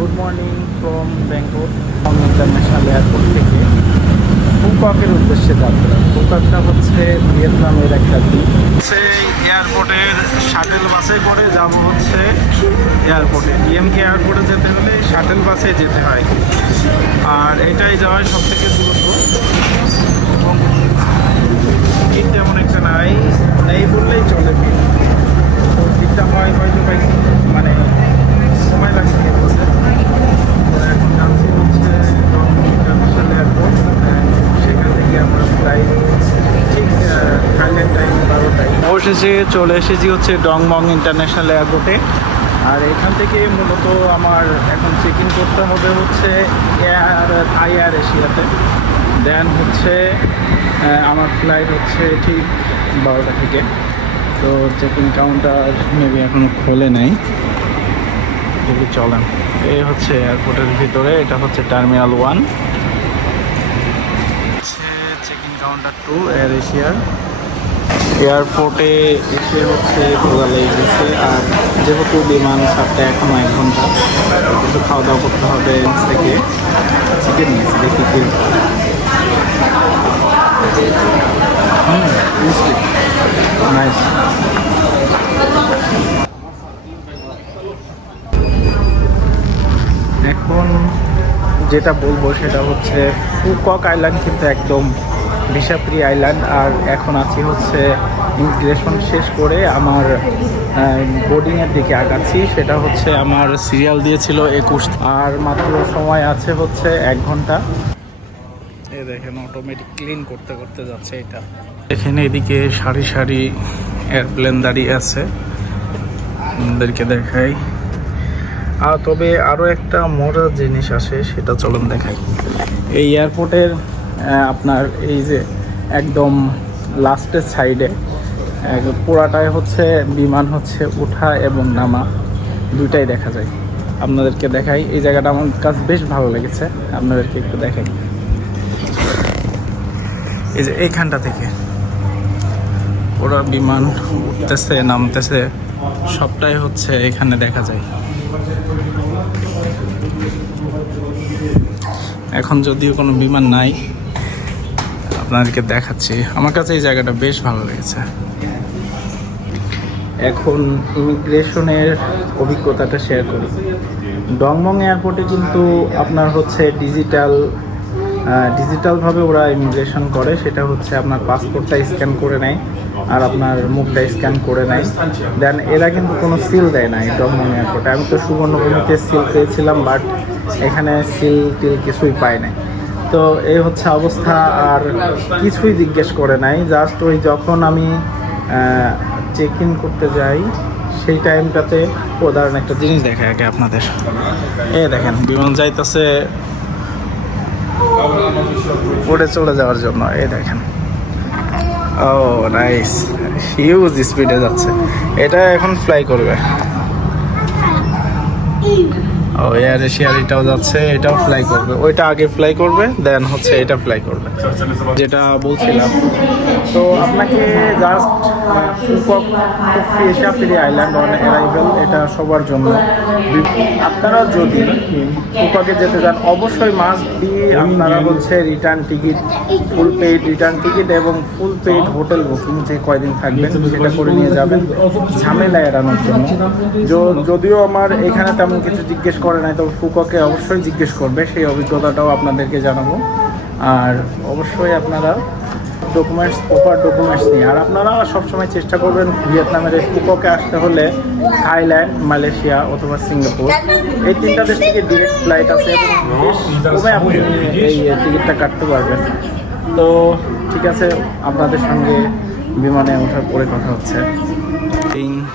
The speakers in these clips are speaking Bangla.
Good morning from Bangkok international airport থেকে ফুককের উদ্দেশ্যে যাত্রা। ফুককটা হচ্ছে ভিয়েতনামের একটা দ্বীপ। এয়ারপোর্টের শাটেল বাসে করে যাব হচ্ছে এয়ারপোর্টে, ডিএমকে এয়ারপোর্টে যেতে হলে শাটেল বাসে যেতে হয়, আর এটাই যাওয়ায় সব থেকে দ্রুত এবং ভিড় তেমন একটা নেই বললেই চলে। তো ভিড়টা হয় হয়তো মানে সময় লাগে বলতে। তো এখন যাচ্ছি হচ্ছে ইন্টারন্যাশনাল এয়ারপোর্ট, সেখান থেকে আমরা ফ্লাইট ঠিক থাইল্যান্ড টাইম 12টায় অবশেষে চলে এসেছি হচ্ছে ডংমং ইন্টারন্যাশনাল এয়ারপোর্টে। আর এখান থেকে মূলত আমার এখন চেক ইন করতে হবে হচ্ছে থাই এয়ার এশিয়াতে। দেন হচ্ছে আমার ফ্লাইট হচ্ছে ঠিক 12টা থেকে। তো চেক ইন কাউন্টার মেবি এখনও খোলে নাই, যদি চলেন। এই হচ্ছে এয়ারপোর্টের ভিতরে, এটা হচ্ছে টার্মিনাল 1, হচ্ছে চেক ইন কাউন্টার 2 এয়ার এশিয়ার। এয়ারপোর্টে এসে হচ্ছে খোলা লেগে গেছে, আর যেহেতু বিমান ছাড়তে এখনও 1 ঘন্টা, কিছু খাওয়া দাওয়া করতে হবে। থেকে চিকেন নিয়েছি, দেখি কি নাইস। এখন যেটা বলবো সেটা হচ্ছে ফুকক আইল্যান্ড কিন্তু একদম ভিসা ফ্রি আইল্যান্ড। আর এখন আছি হচ্ছে ইমিগ্রেশন শেষ করে আমার বোর্ডিংয়ের দিকে আগাচ্ছি। সেটা হচ্ছে আমার সিরিয়াল দিয়েছিল 21, আর মাত্র সময় আছে হচ্ছে 1 ঘন্টা। এই দেখেন অটোমেটিক ক্লিন করতে করতে যাচ্ছে এটা। এখানে এদিকে সারি সারি এয়ারপ্লেন দাঁড়িয়ে আছে, আমাদেরকে দেখাই। আর তবে আরও একটা মজার জিনিস আছে, সেটা চলুন দেখাই। এই এয়ারপোর্টের আপনার এই যে একদম লাস্টের সাইডে পুরাটাই হচ্ছে বিমান হচ্ছে ওঠা এবং নামা দুইটাই দেখা যায়। আপনাদেরকে দেখাই, এই জায়গাটা আমার কাছে বেশ ভালো লেগেছে, আপনাদেরকে একটু দেখাই। এই যে এইখানটা থেকে পুরো বিমান উঠতেছে নামতেছে সবটাই হচ্ছে এখানে দেখা যায়। এখন যদিও কোনো বিমান নাই, আপনাদেরকে দেখাচ্ছি। আমার কাছে এই জায়গাটা বেশ ভালো লেগেছে। এখন ইমিগ্রেশনের অভিজ্ঞতাটা শেয়ার করি। ডংমং এয়ারপোর্টে কিন্তু আপনার হচ্ছে ডিজিটালভাবে ওরা ইমিগ্রেশন করে। সেটা হচ্ছে আপনার পাসপোর্টটা স্ক্যান করে নেয় আর আপনার মুখটা স্ক্যান করে নেয়। দেন এরা কিন্তু কোনো সিল দেয় না এই ডংমং এয়ারপোর্টে। আমি তো সুবর্ণভূমিতে সিল পেয়েছিলাম, বাট এখানে সিল টিল কিছুই পাই নাই। তো এই হচ্ছে অবস্থা, আর কিছুই জিজ্ঞেস করে নাই। জাস্ট ওই যখন আমি চেক ইন করতে যাই সেই টাইমটাতে উদাহরণ একটা জিনিস দেখায় আগে আপনাদের। এই দেখেন বিমান যাইতেছে উড়ে চলে যাওয়ার জন্য। এই দেখেন, ও নাইস, হিউজ স্পিডে যাচ্ছে। এটা এখন ফ্লাই করবে। ও এয়ার এশিয়ার এটাও যাচ্ছে, এটাও ফ্লাই করবে। ওইটা আগে ফ্লাই করবে, দেন হচ্ছে এটা ফ্লাই করবে, যেটা বলছিলাম। তো আপনাকে just Phu Quoc visa free island on arrival, এটা সবার জন্য। আপনারা যদি ফুককে যেতে চান অবশ্যই মাস্ট বি আপনারা হচ্ছে রিটার্ন টিকিট, ফুল পেইড রিটার্ন টিকিট এবং ফুল পেইড হোটেল বুকিং, যে কয়দিন থাকবেন সেটা করে নিয়ে যাবেন ঝামেলা এড়ানোর জন্য। যদিও আমার এখানে তেমন কিছু জিজ্ঞেস করে নাই, তবে ফুককে অবশ্যই জিজ্ঞেস করবে, সেই অভিজ্ঞতাটাও আপনাদেরকে জানাবো। আর অবশ্যই আপনারা প্রপার ডকুমেন্টস নিয়ে। আর আপনারা সবসময় চেষ্টা করবেন ভিয়েতনামের এই ফুককে আসতে হলে থাইল্যান্ড, মালয়েশিয়া অথবা সিঙ্গাপুর, এই 3টা দেশ থেকে ডিরেক্ট ফ্লাইট আছে এবং বেশ কমে আপনি এই টিকিটটা কাটতে পারবেন। তো ঠিক আছে, আপনাদের সঙ্গে বিমানে ওঠার পরে কথা হচ্ছে।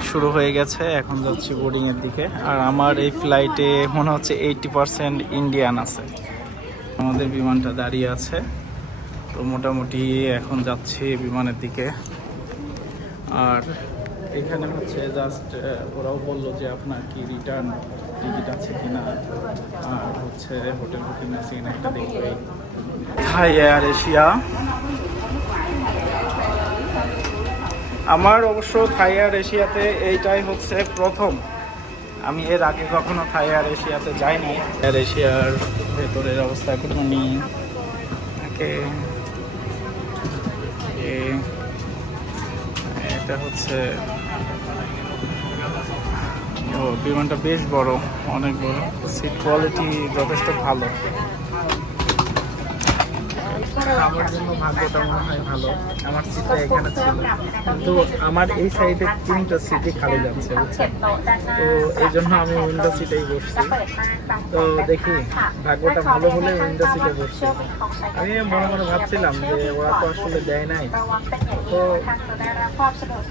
শুরু হয়ে গেছে, এখন যাচ্ছি বোর্ডিংয়ের দিকে। আর আমার এই ফ্লাইটে মনে হচ্ছে 80% ইন্ডিয়ান আছে। আমাদের বিমানটা দাঁড়িয়ে আছে, তো মোটামুটি এখন যাচ্ছি বিমানের দিকে। আর এখানে হচ্ছে জাস্ট ওরাও বললো যে আপনার কি রিটার্ন টিকিট আছে কিনা, আর হচ্ছে হোটেল বুকিং আছে কিনা, এটা দেখবে। থাই এয়ার এশিয়া, আমার অবশ্য থাই এয়ার এশিয়াতে এইটাই হচ্ছে প্রথম। আমি এর আগে কখনো থাই এয়ার এশিয়াতে যাই নাই। এয়ার এশিয়ার ভেতরের অবস্থা একটুখানি এটা হচ্ছে বিমানটা বেশ বড়, অনেক বড়। সিট কোয়ালিটি যথেষ্ট ভালো। আমার জন্য ভাগ্যটা মনে হয় ভালো, আমার সিটটা এখানে ছিল, কিন্তু আমার এই সাইডে 3টা সিটই খালি যাচ্ছে, বুঝছেন? তো এই জন্য আমি উইন্ডো সিটেই বসছি। তো দেখি ভাগ্যটা ভালো হলে উইন্ডো সিটে বসছি। আমি মনে মনে ভাবছিলাম যে ওরা তো আসলে দেয় নাই, তো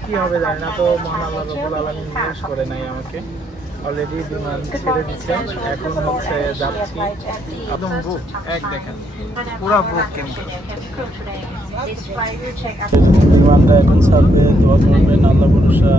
কি হবে জানি না। তো মহান আল্লাহ রাব্বুল আলামিন নিরাশ করে নাই আমাকে, অলরেডি বিমান ছেড়ে দিচ্ছে। এখন হচ্ছে যাচ্ছি, একদম বুক, এক দেখেন পুরা বুক। কিন্তু বিমানটা এখন ছাড়বে, দোয়া করবেন, আল্লাহ ভরসা।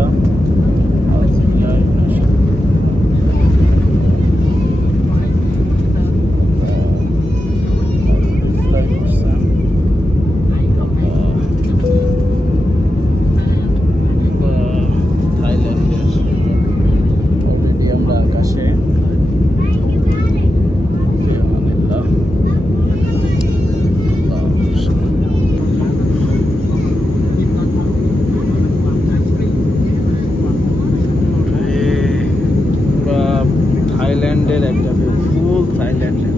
থাইল্যান্ডের একটা ভিউ, ফুল থাইল্যান্ডের।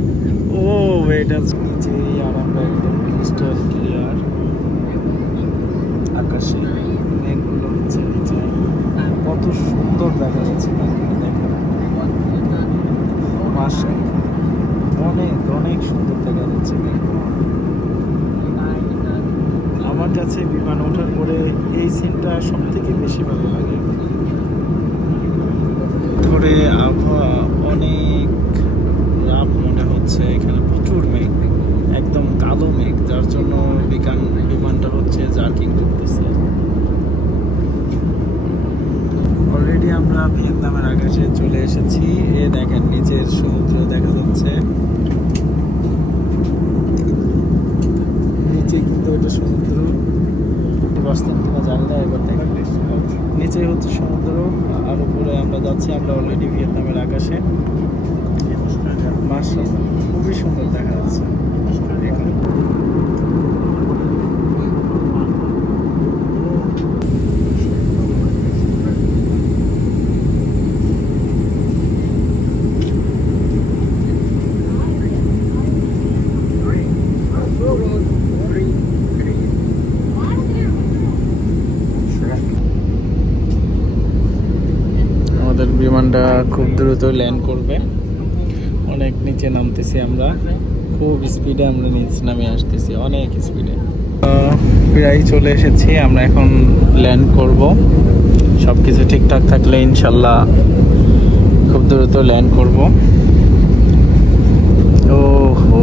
ও এটা নিচে আর আমরা একদম ক্রিস্টাল ক্লিয়ার, আকাশে মেঘগুলো হচ্ছে নিচে, কত সুন্দর দেখা যাচ্ছে মেঘগুলো, দেখেন পাশে অনেক অনেক সুন্দর দেখা যাচ্ছে মেঘগুলো। আমার কাছে বিমান ওঠার পরে এই সিনটা সব থেকে বেশি ভালো লাগে। ধরে আবহাওয়া অনেক রাত মনে হচ্ছে, এখানে প্রচুর মেঘ, একদম কালো মেঘ, যার জন্য বিমানটা হচ্ছে জার্কিং করতেছে। অলরেডি আমরা ভিয়েতনামের আকাশে চলে এসেছি। এ দেখেন নিচের সমুদ্র দেখা যাচ্ছে, নিচে কিন্তু ওইটা সমুদ্র, বসতেন কিনা জানি না, এবার দেখেন নিচে হচ্ছে সমুদ্র আর উপরে আমরা যাচ্ছি। আমরা অলরেডি ভিয়েতনামের আকাশে, মাশাআল্লাহ খুবই সুন্দর দেখা যাচ্ছে। আমাদের বিমানটা খুব দ্রুত ল্যান্ড করবে, অনেক নিচে নামতেছি আমরা, খুব স্পিডে আমরা নিচে নামে আসতেছি, অনেক স্পিডে। প্রায় চলে এসেছি, আমরা এখন ল্যান্ড করব। সব কিছু ঠিকঠাক থাকলে ইনশাল্লাহ খুব দ্রুত ল্যান্ড করব। ও হো,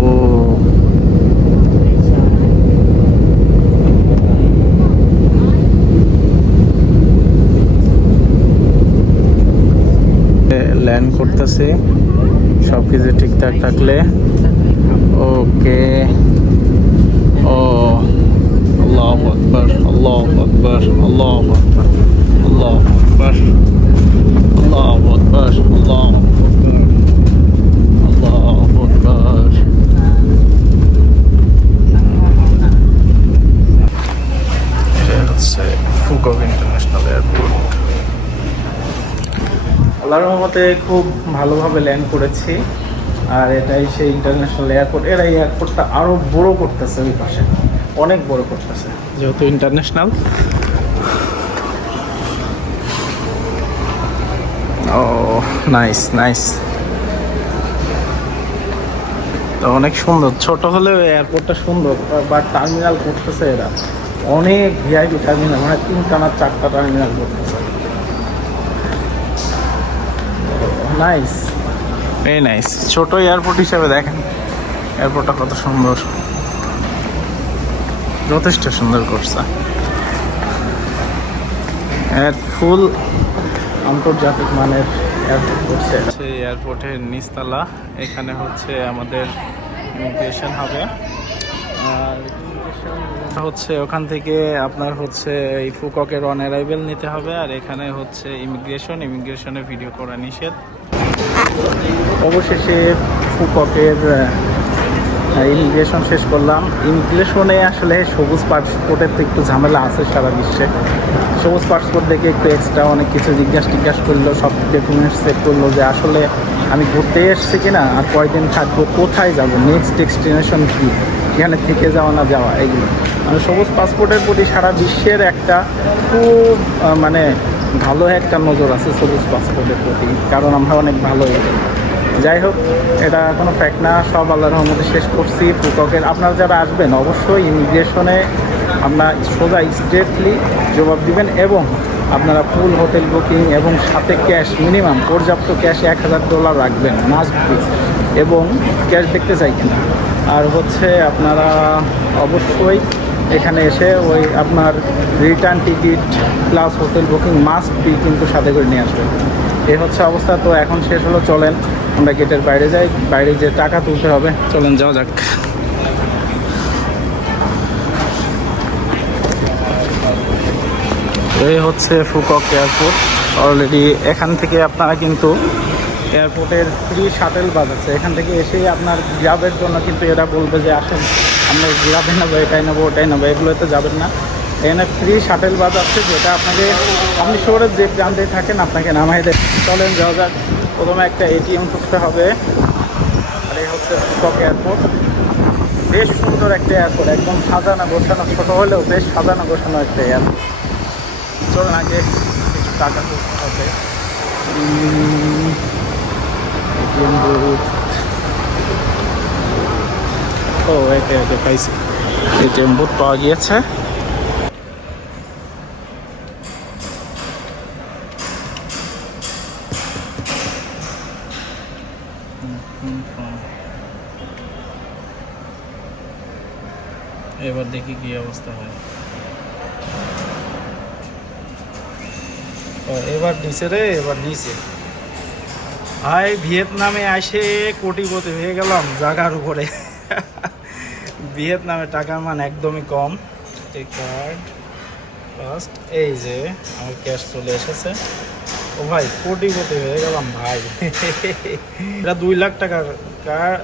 ল্যান্ড করতেছি, সব কিছু ঠিকঠাক থাকলে। ওকে, ও আল্লাহু আকবার, আল্লাহু আকবার, আল্লাহু আকবার, আল্লাহু আকবার, আল্লাহু আকবার, আল্লাহু আকবার, আল্লাহু আকবার। এটা হচ্ছে ফুকক ইন্টারন্যাশনাল এয়ারপোর্ট। আল্লাহর রহমতে খুব ভালোভাবে ল্যান্ড করেছি। আর এটাই সেই ইন্টারন্যাশনাল এয়ারপোর্ট। এরা এই এয়ারপোর্টটা আরও বড় করতেছে, ওই পাশে অনেক বড় করতেছে, যেহেতু ইন্টারন্যাশনাল। ও নাইস নাইস, তো অনেক সুন্দর। ছোট হলেও এয়ারপোর্টটা সুন্দর, বাট টার্মিনাল করতেছে এরা অনেক ভিআইপি টার্মিনাল, মানে 3টা না 4টা টার্মিনাল করতেছে। Nice, very nice. ছোট এয়ারপোর্ট হিসাবে দেখেন এয়ারপোর্টটা কত সুন্দর, যথেষ্ট সুন্দর করছে। ফুল আন্তর্জাতিক মানের এয়ারপোর্ট করছে। সেই এয়ারপোর্টের নিচতলা, এখানে হচ্ছে আমাদের ইমিগ্রেশন হবে। আর ইমিগ্রেশন হচ্ছে ওখান থেকে আপনার হচ্ছে এই ফুককের অন অ্যারাইভেল নিতে হবে। আর এখানে হচ্ছে ইমিগ্রেশনে ভিডিও করা নিষেধ। অবশেষে ফুককের ইমিগ্রেশন শেষ করলাম। ইমিগ্রেশনে আসলে সবুজ পাসপোর্টের তো একটু ঝামেলা আছে সারা বিশ্বে। সবুজ পাসপোর্ট দেখে একটু এক্সট্রা অনেক কিছু জিজ্ঞাসা করলো, সব ডকুমেন্টস চেক করলো যে আসলে আমি ঘুরতে এসেছি কিনা, আর কয়দিন থাকবো, কোথায় যাব, নেক্সট ডেস্টিনেশন কী, এখানে থেকে যাওয়া না যাওয়া, এগুলো। মানে সবুজ পাসপোর্টের প্রতি সারা বিশ্বের একটা খুব মানে ভালো একটা নজর আছে সবুজ পাসপোর্টের প্রতি, কারণ আমরা অনেক ভালো। যাই হোক, এটা কোনো ফ্যাক্ট না, সব আল্লাহর রহমতে শেষ করছি ফুককের। আপনারা যারা আসবেন অবশ্যই ইমিগ্রেশনে আপনারা সোজা স্ট্রেটলি জবাব দিবেন, এবং আপনারা ফুল হোটেল বুকিং এবং সাথে ক্যাশ, মিনিমাম পর্যাপ্ত ক্যাশ $1000 রাখবেন মাস্ট বি, এবং ক্যাশ দেখতে চাই কিনা। আর হচ্ছে আপনারা অবশ্যই এখানে এসে ওই আপনার return ticket plus hotel booking must be কিন্তু সাথে করে নিয়ে আসবেন। এই হচ্ছে অবস্থা। তো এখন শেষ হলো, চলেন আমরা গেটের বাইরে যাই, বাইরে যে টাকা তুলতে হবে, চলেন যাওয়া যাক। এই হচ্ছে ফুকক এয়ারপোর্ট। অলরেডি এখান থেকে আপনারা কিন্তু এয়ারপোর্টের ফ্রি শাটেল বাস আছে, এখান থেকে এসেই আপনার গ্রাবের জন্য কিন্তু এরা বলবে যে আসেন আমরা গ্রাবে নেবো, এটাই নেবো, ওটাই নেবো, এগুলোতে যাবেন না। এখানে ফ্রি শাটেল বাস আছে, যেটা আপনাকে আপনি শহরের যে প্রান্তে থাকেন আপনাকে নামাই দেয়। চলেন যাওয়া যাক। প্রথমে একটা এটিএম খুঁজতে হবে। আর এই হচ্ছে ফুকক এয়ারপোর্ট। বেশ সুন্দর একটা এয়ারপোর্ট, একদম সাজানো গোছানো, ছোটো হলেও বেশ সাজানো গোছানো একটা এয়ারপোর্ট। চলুন আগে কিছু টাকা তুলতে হবে। এটিএম বুথ, ও একে পাইছি, এটিএম বুথ পাওয়া গিয়েছে। এবার দেখি কি অবস্থা হয়। এবার নিচে রে, এবার নিচে ভাই, ভিয়েতনামে আসে কোটিপতি হয়ে গেলাম জায়গার উপরে। ভিয়েতনামে টাকার মান একদমই কম। কার্ড ফার্স্ট, এই যে আমার ক্যাশ চলে এসেছে। ও ভাই, কোটিপতি হয়ে গেলাম ভাই। এটা 2 লাখ টাকার কার্ড,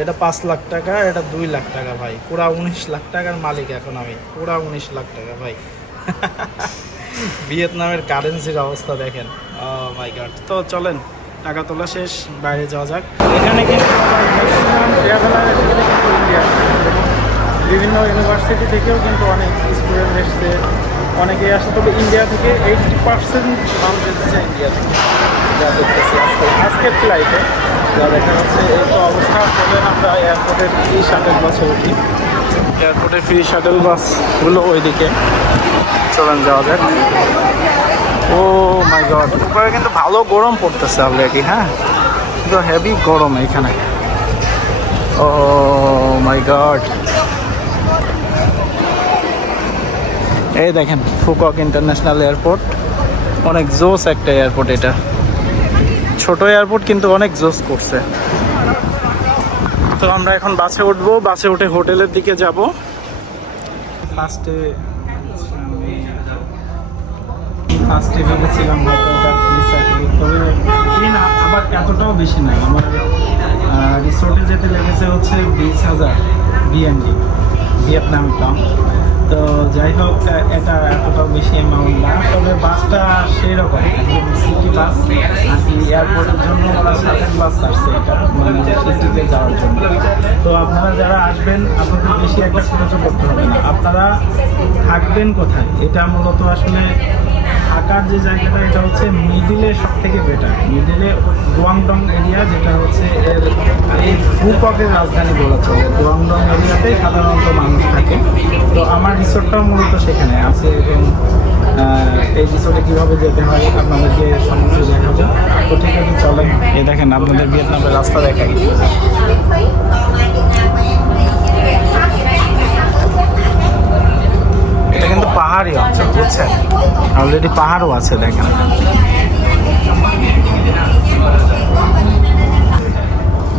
এটা 5 লাখ টাকা, এটা 2 লাখ টাকা ভাই, পুরা 19 লাখ টাকার মালিক এখন আমি, পুরা 19 লাখ টাকা ভাই। ভিয়েতনামের কারেন্সির অবস্থা দেখেন, ও মাই গড। তো চলেন টাকা তোলা শেষ, বাইরে যাওয়া যাক। এখানে কিন্তু বিভিন্ন ইউনিভার্সিটি থেকেও কিন্তু অনেক স্টুডেন্ট এসছে, অনেকেই আসছে, তবে ইন্ডিয়া থেকে 80% মানুষ এসেছে ইন্ডিয়া থেকে, যা দেখতেছি আজকের ফ্লাইটে যা দেখা যাচ্ছে। এই তো অবস্থা। চলেন আমরা এয়ারপোর্টের ফ্রি শাটেল বাসে উঠি। এয়ারপোর্টের ফ্রি শাটেল বাসগুলো ওইদিকে, চলেন যাওয়া যাক। ও মাই গড, উপরে কিন্তু ভালো গরম পড়তেছে অলরেডি। হ্যাঁ, কিন্তু হেভি গরম এখানে। ও মাই গড, এই দেখেন ফুকক ইন্টারন্যাশনাল এয়ারপোর্ট, অনেক জোস একটা এয়ারপোর্ট। এটা ছোট এয়ারপোর্ট কিন্তু অনেক জোস করছে। তো আমরা এখন বাসে উঠবো, বাসে উঠে হোটেলের দিকে যাব। ফার্স্টে ভেবেছিলাম হয়তো এটা তবে না, আবার এতটাও বেশি নাই। আমার রিসোর্টে যেতে লেগেছে হচ্ছে 20,000 বিএনডি, ভিয়েতনাম টাউন। তো যাই হোক, এটা এতটাও বেশি অ্যামাউন্ট না, তবে বাসটা সেই রকম সিটি বাস। আর কি এয়ারপোর্টের জন্য ওরা শাটেল বাস আসছে, এটা মানে সিটিতে যাওয়ার জন্য। তো আপনারা যারা আসবেন আপনাদের বেশি একটা খরচও করতে হবে না। আপনারা থাকবেন কোথায়, এটা মূলত আসলে থাকার যে জায়গাটা, এটা হচ্ছে মিডিলে সব থেকে বেটার। মিডিলে গুয়াংডং এরিয়া, যেটা হচ্ছে এই ফুককের রাজধানী বলা চলে। গুয়াংডং এরিয়াতেই সাধারণত মানুষ থাকে। তো আমার রিসোর্টটাও মূলত সেখানে আছে, এবং এই রিসোর্টে কীভাবে যেতে হয় আপনাদেরকে সমস্ত দেখাবো। তো ঠিক আছে, চলেন। এই দেখেন আপনাদের ভিয়েতনামের রাস্তা দেখাই। এটা কিন্তু পাহাড়ি অঞ্চল, বুঝছেন, অলরেডি পাহাড়ও আছে দেখেন।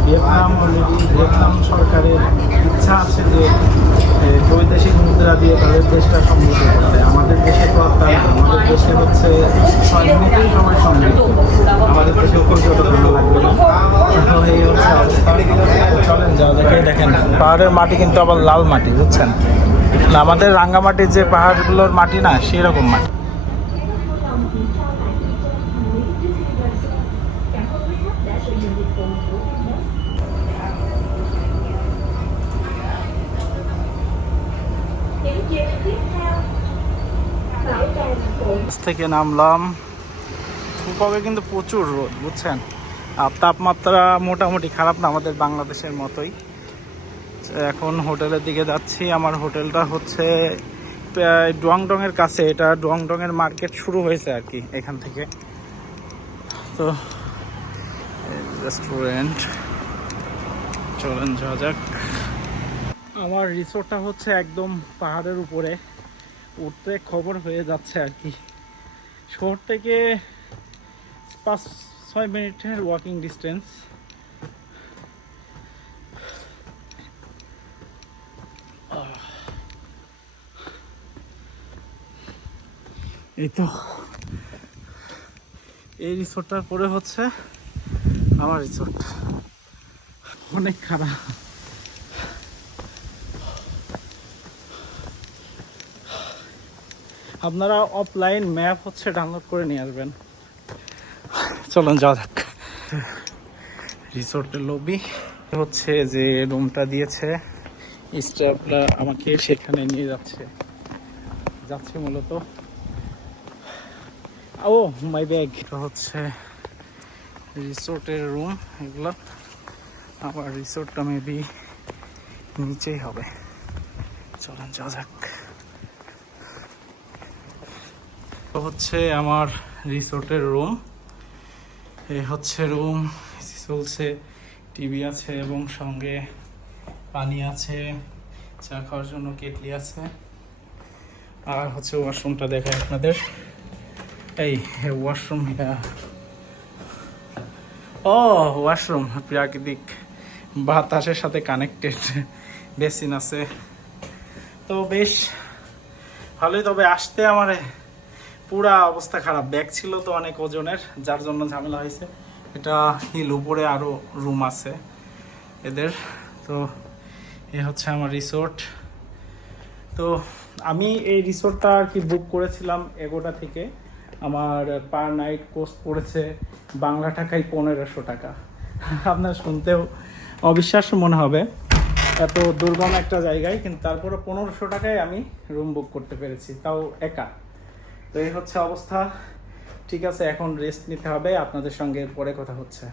ভিয়েতনাম সরকারের ইচ্ছা আছে যে বৈদেশিক মুদ্রা দিয়ে তাদের দেশটা সমৃদ্ধ করতে। আমাদের দেশে তো আর তাই না, আমাদের দেশে হচ্ছে 6 মিনিটেই সবাই সমৃদ্ধ। পাহাড়ের মাটি কিন্তু আবার লাল মাটি, বুঝছেন? না, আমাদের রাঙ্গামাটির যে পাহাড়গুলোর মাটি না, সেই রকম মাটি। থেকে নামলাম, ফুককে কিন্তু প্রচুর রোদ, বুঝছেন? আর তাপমাত্রা মোটামুটি খারাপ না, আমাদের বাংলাদেশের মতোই। এখন হোটেলের দিকে যাচ্ছি। আমার হোটেলটা হচ্ছে ডুয়াংডং এর কাছে। এটা ডুয়াংডং এর মার্কেট শুরু হয়েছে আর কি এখান থেকে। তো রেস্টুরেন্ট, চলেন যাওয়া যাক। আমার রিসোর্টটা হচ্ছে একদম পাহাড়ের উপরে, উঠতে খবর হয়ে যাচ্ছে আর কি। শহর থেকে 5-6 মিনিটের ওয়াকিং ডিস্টেন্স। এই তো, এই রিসোর্টটার পরে হচ্ছে আমার রিসোর্ট। অনেক খারাপ। আপনারা অফলাইন ম্যাপ হচ্ছে ডাউনলোড করে নিয়ে আসবেন। চলুন যাওয়া যাক। রিসোর্টের লবি হচ্ছে, যে রুমটা দিয়েছে স্টাফরা আমাকে সেখানে নিয়ে যাচ্ছে মূলত। ও মাই ব্যাগ। হচ্ছে রিসোর্টের রুম এগুলো। আমার রিসোর্টটা মেবি নিচেই হবে। চলেন যাওয়া যাক। হচ্ছে আমার রিসোর্টের রুম। এই হচ্ছে রুম, এসি চলছে, টিভি আছে এবং সঙ্গে পানি আছে, চা খাওয়ার জন্য কেটলি আছে। আর হচ্ছে ওয়াশরুমটা দেখায় আপনাদের। এই ওয়াশরুম, ও ওয়াশরুম প্রাকৃতিক বাতাসের সাথে কানেক্টেড, বেসিন আছে। তো বেশ ভালোই। তবে আসতে আমার পুরা অবস্থা খারাপ, ব্যাগ ছিল তো অনেক ওজনের, যার জন্য ঝামেলা হয়েছে। এটা হিল, উপরে আরও রুম আছে এদের। তো এ হচ্ছে আমার রিসোর্ট। তো আমি এই রিসোর্টটা আর কি বুক করেছিলাম এগোটা থেকে। আমার পার নাইট কোস্ট পড়েছে বাংলা টাকায় 1500 টাকা। আপনার শুনতেও অবিশ্বাস্য মনে হবে, এত দুর্গম একটা জায়গায়, কিন্তু তারপরে 1500 টাকায় আমি রুম বুক করতে পেরেছি, তাও একা। তো এই হচ্ছে অবস্থা। ঠিক আছে, এখন রেস্ট নিতে হবে। আপনাদের সঙ্গে পরে কথা হচ্ছে।